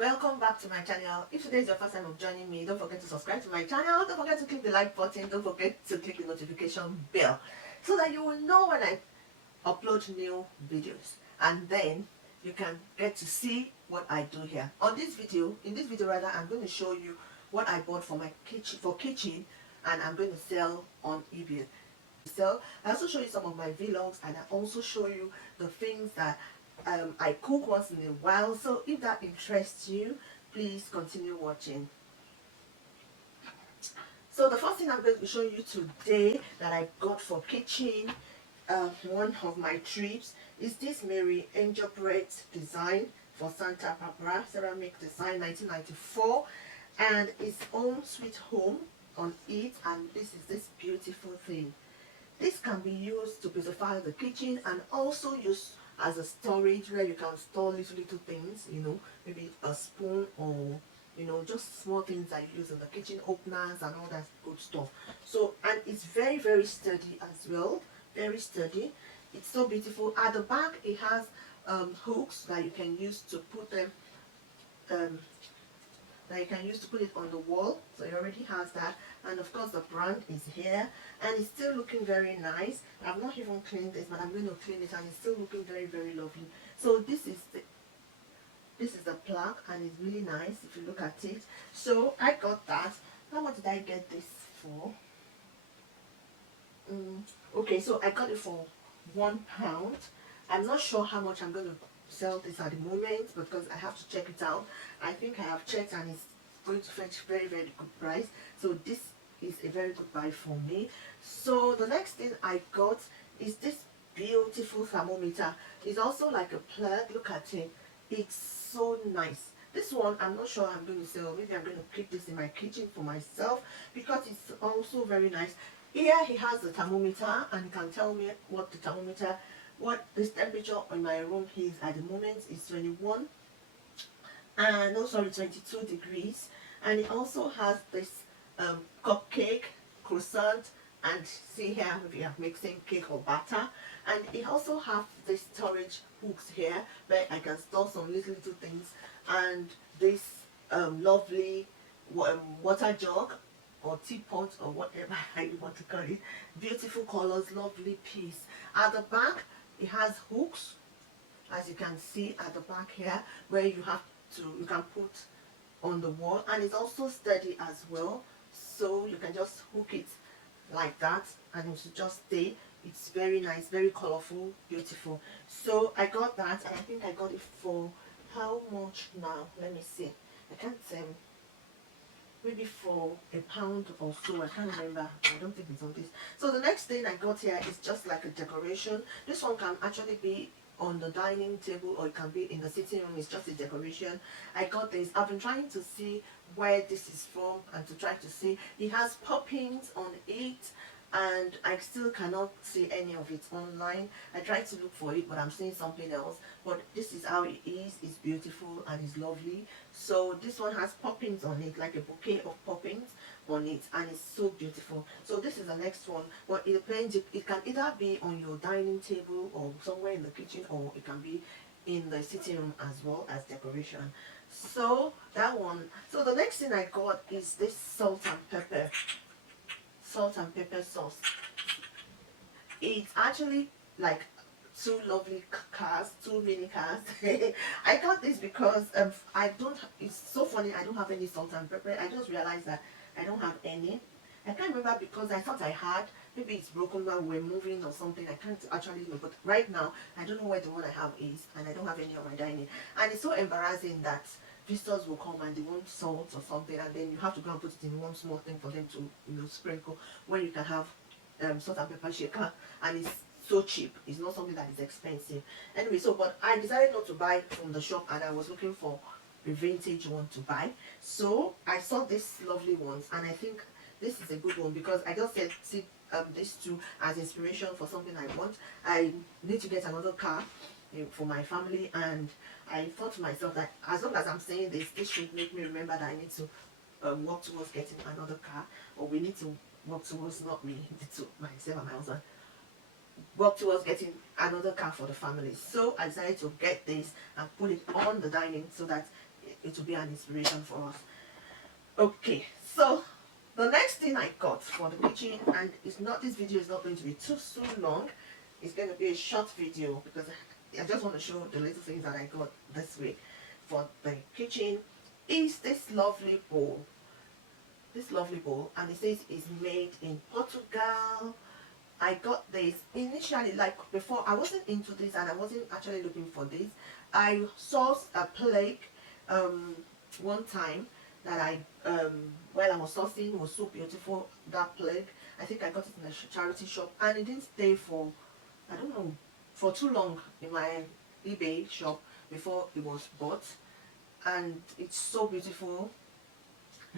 Welcome back to my channel. If today is your first time of joining me, don't forget to subscribe to my channel. Don't forget to click the like button. Don't forget to click the notification bell so that you will know when I upload new videos, and then you can get to see what I do here. In this video rather, I'm going to show you what I bought for my kitchen, and I'm going to sell on eBay. I also show you some of my vlogs, and I also show you the things that I cook once in a while. So if that interests you, please continue watching. So the first thing I'm going to show you today that I got for kitchen, one of my trips, is this Mary Gingerbread design for Santa Barbara, ceramic design, 1994, and it's Home Sweet Home on it, and this is this beautiful thing. This can be used to beautify the kitchen and also used as a storage where you can store little things, maybe a spoon or just small things that you use in the kitchen, openers and all that good stuff. So, and it's very sturdy as well, very sturdy. It's so beautiful. At the back it has hooks that you can use to put them it on the wall. So it already has that, and of course the brand is here, and it's still looking very nice. I've not even cleaned this, but I'm going to clean it, and it's still looking very lovely. So this is the plug, and it's really nice if you look at it. So I got that. How much did I get this for? Okay, so I got it for £1. I'm not sure how much I'm going to sell this at the moment because I have to check it out. I think I have checked, and it's going to fetch very good price. So this is a very good buy for me. So the next thing I got is this beautiful thermometer. It's also like a plug. Look at it. It's so nice. This one I'm not sure I'm going to sell. Maybe I'm going to keep this in my kitchen for myself because it's also very nice. Here he has the thermometer, and he can tell me what this temperature in my room is at the moment is 21 and 22 degrees. And it also has this cupcake, croissant, and see here we are mixing cake or butter. And it also have this storage hooks here where I can store some little things, and this lovely water jug or teapot or whatever you want to call it. Beautiful colors, lovely piece. At the back it has hooks, as you can see at the back here, where you can put on the wall, and it's also sturdy as well, so you can just hook it like that and it will just stay. It's very nice, very colorful, beautiful. So I got that, and I think I got it for how much now? Let me see. I can't maybe for £1 or so. I can't remember. I don't think it's on this. So the next thing I got here is just like a decoration. This one can actually be on the dining table, or it can be in the sitting room. It's just a decoration. I got this. I've been trying to see where this is from and to try to see. It has poppings on it, and I still cannot see any of it online. I tried to look for it, but I'm seeing something else. But this is how it is. It's beautiful and it's lovely. So this one has poppings on it, like a bouquet of poppings on it, and it's so beautiful. So this is the next one. Well, it depends. It can either be on your dining table or somewhere in the kitchen, or it can be in the sitting room as well as decoration. So that one. So the next thing I got is this salt and pepper sauce. It's actually like two lovely cars, two mini cars. I got this because it's so funny, I don't have any salt and pepper. I just realized that I don't have any. I can't remember because I thought I had. Maybe it's broken while we're moving or something. I can't actually know. But right now, I don't know where the one I have is, and I don't have any on my dining. And it's so embarrassing that visitors will come and they want salt or something, and then you have to go and put it in one small thing for them to sprinkle, when you can have salt and pepper shaker, and it's so cheap. It's not something that is expensive anyway. So but I decided not to buy from the shop, and I was looking for a vintage one to buy. So I saw these lovely ones, and I think this is a good one because I just said see these two as inspiration for something I want. I need to get another car for my family, and I thought to myself that as long as I'm saying this should make me remember that I need to work towards getting another car, or we need to work towards, not me, to myself and my husband, work towards getting another car for the family. So I decided to get this and put it on the dining so that it will be an inspiration for us. Okay, so the next thing I got for the kitchen, and it's not, this video is not going to be too long. It's going to be a short video because I just want to show the little things that I got this week for the kitchen. Is this lovely bowl. This lovely bowl, and it says it's made in Portugal. I got this initially, like before, I wasn't into this and I wasn't actually looking for this. I saw a plague one time that while I was sourcing, was so beautiful, that plague. I think I got it in a charity shop, and it didn't stay for, I don't know, for too long in my eBay shop before it was bought. And it's so beautiful,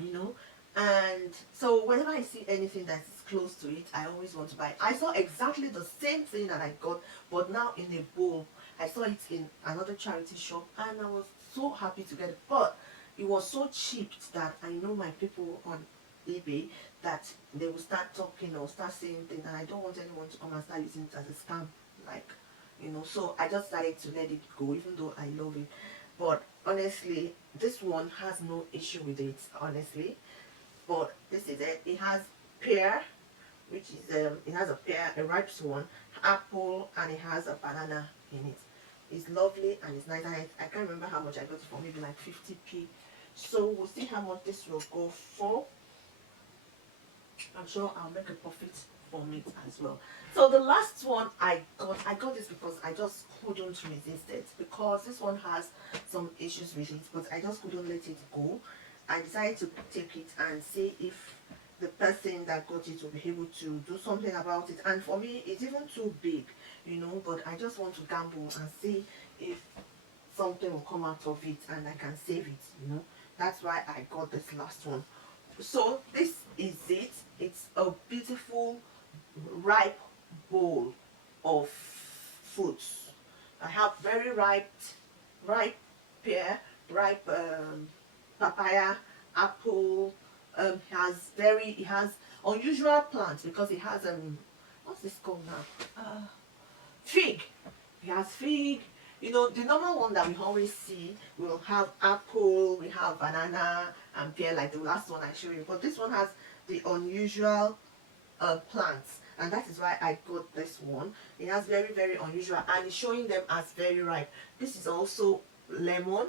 you know. And so whenever I see anything that is close to it, I always want to buy it. I saw exactly the same thing that I got, but now in a bowl. I saw it in another charity shop, and I was so happy to get it. But it was so cheap that I know my people on eBay, that they will start talking or start saying things, and I don't want anyone to come and start using it as a scam, like, you know. So I just started to let it go, even though I love it. But honestly, this one has no issue with it, honestly. But this is it. It has pear, which is it has a pear, a ripe one, apple, and it has a banana in it. It's lovely and it's nice. And I can't remember how much I got it for, maybe like 50p. So we'll see how much this will go for. I'm sure I'll make a profit from it as well. So the last one I got this because I just couldn't resist it, because this one has some issues with it, but I just couldn't let it go. I decided to take it and see if the person that got it will be able to do something about it. And for me, it's even too big, you know, but I just want to gamble and see if something will come out of it and I can save it, you know. That's why I got this last one. So this is it. It's a beautiful ripe bowl of fruits. I have very ripe pear, ripe papaya, apple. It has unusual plants because it has what's this called now? Fig. It has fig. You know, the normal one that we always see will have apple, we have banana and pear, like the last one I showed you. But this one has the unusual plants, and that is why I got this one. It has very unusual, and it's showing them as very ripe. This is also lemon.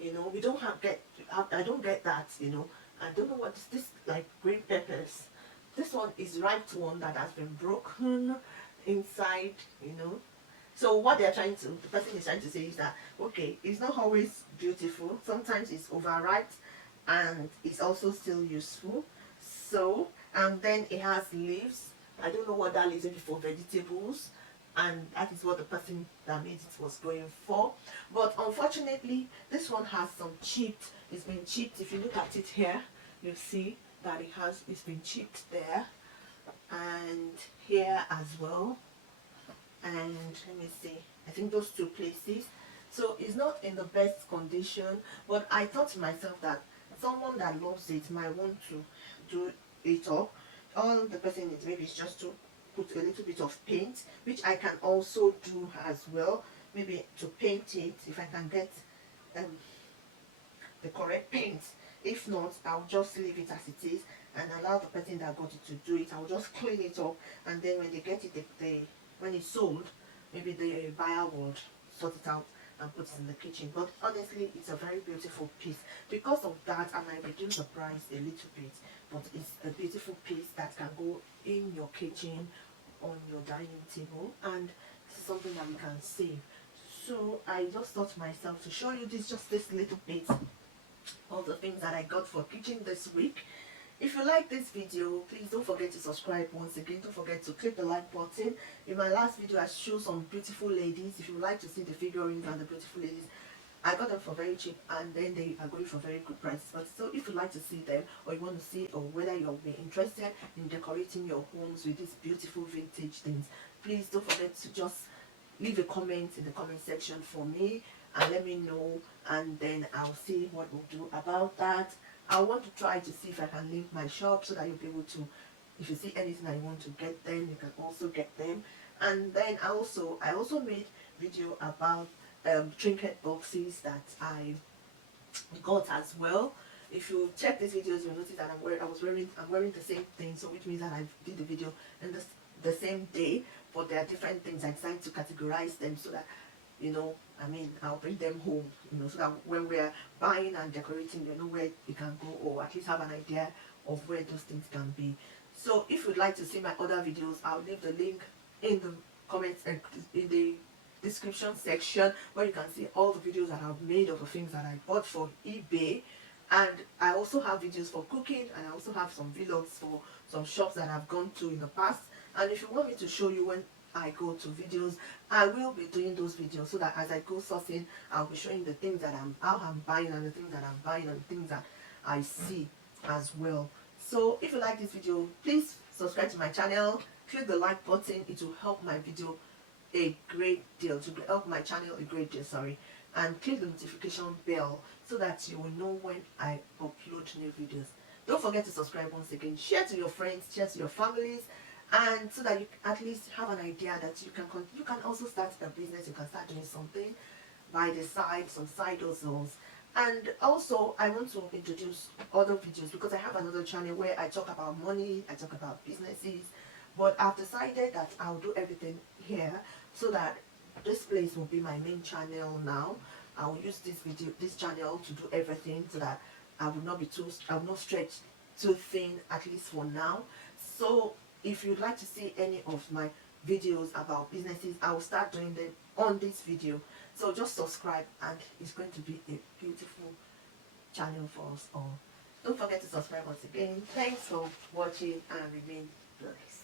You know, we don't I don't get that, you know. I don't know what this like green peppers. This one is ripe one that has been broken inside, you know. So what the person is trying to say is that, okay, it's not always beautiful. Sometimes it's overripe and it's also still useful. So, and then it has leaves. I don't know what that is, maybe for vegetables. And that is what the person that made it was going for. But unfortunately, this one has some chipped. It's been chipped. If you look at it here, you'll see that it's been chipped there. And here as well. And let me see, I think those two places. So it's not in the best condition, but I thought to myself that someone that loves it might want to do it up. All the person needs maybe is just to put a little bit of paint, which I can also do as well. Maybe to paint it, if I can get the correct paint. If not, I'll just leave it as it is and allow the person that got it to do it. I'll just clean it up, and then when they get it, when it's sold, maybe the buyer will sort it out and put it in the kitchen. But honestly, it's a very beautiful piece. Because of that, I might reduce the price a little bit, but it's a beautiful piece that can go in your kitchen, on your dining table, and this is something that we can save. So I just thought to myself to show you just this little bit of the things that I got for kitchen this week. If you like this video, please don't forget to subscribe. Once again, don't forget to click the like button. In my last video, I showed some beautiful ladies. If you would like to see the figurines and the beautiful ladies, I got them for very cheap, and then they are going for very good prices. But so if you'd like to see them, or you want to see, or whether you'll be interested in decorating your homes with these beautiful vintage things, please don't forget to just leave a comment in the comment section for me and let me know, and then I'll see what we'll do about that. I want to try to see if I can link my shop so that you'll be able to, if you see anything that you want to get them, you can also get them. And then I also made video about trinket boxes that I got as well. If you check these videos, you'll notice that I'm wearing the same thing, so which means that I did the video in the same day, but there are different things. I decided to categorize them so that, I mean, I'll bring them home, so that when we're buying and decorating, you know where you can go, or at least have an idea of where those things can be. So if you'd like to see my other videos, I'll leave the link in the comments and in the description section, where you can see all the videos that I've made of the things that I bought from eBay. And I also have videos for cooking, and I also have some vlogs for some shops that I've gone to in the past. And if you want me to show you when I go to videos, I will be doing those videos, so that as I go sourcing, I'll be showing the things that how I'm buying, and the things that I'm buying, and the things that I see as well. So if you like this video, please subscribe to my channel, click the like button. It will help my video a great deal, to help my channel a great deal, sorry. And click the notification bell so that you will know when I upload new videos. Don't forget to subscribe once again. Share to your friends, share to your families, and so that you at least have an idea that you can also start a business. You can start doing something by the side, some side hustles. And also, I want to introduce other videos, because I have another channel where I talk about money, I talk about businesses, but I've decided that I'll do everything here, so that this place will be my main channel now. I will use this channel to do everything, so that I will not stretch too thin, at least for now. So if you'd like to see any of my videos about businesses, I will start doing them on this video. So just subscribe, and it's going to be a beautiful channel for us all. Don't forget to subscribe once again. Thanks for watching, and remain blessed.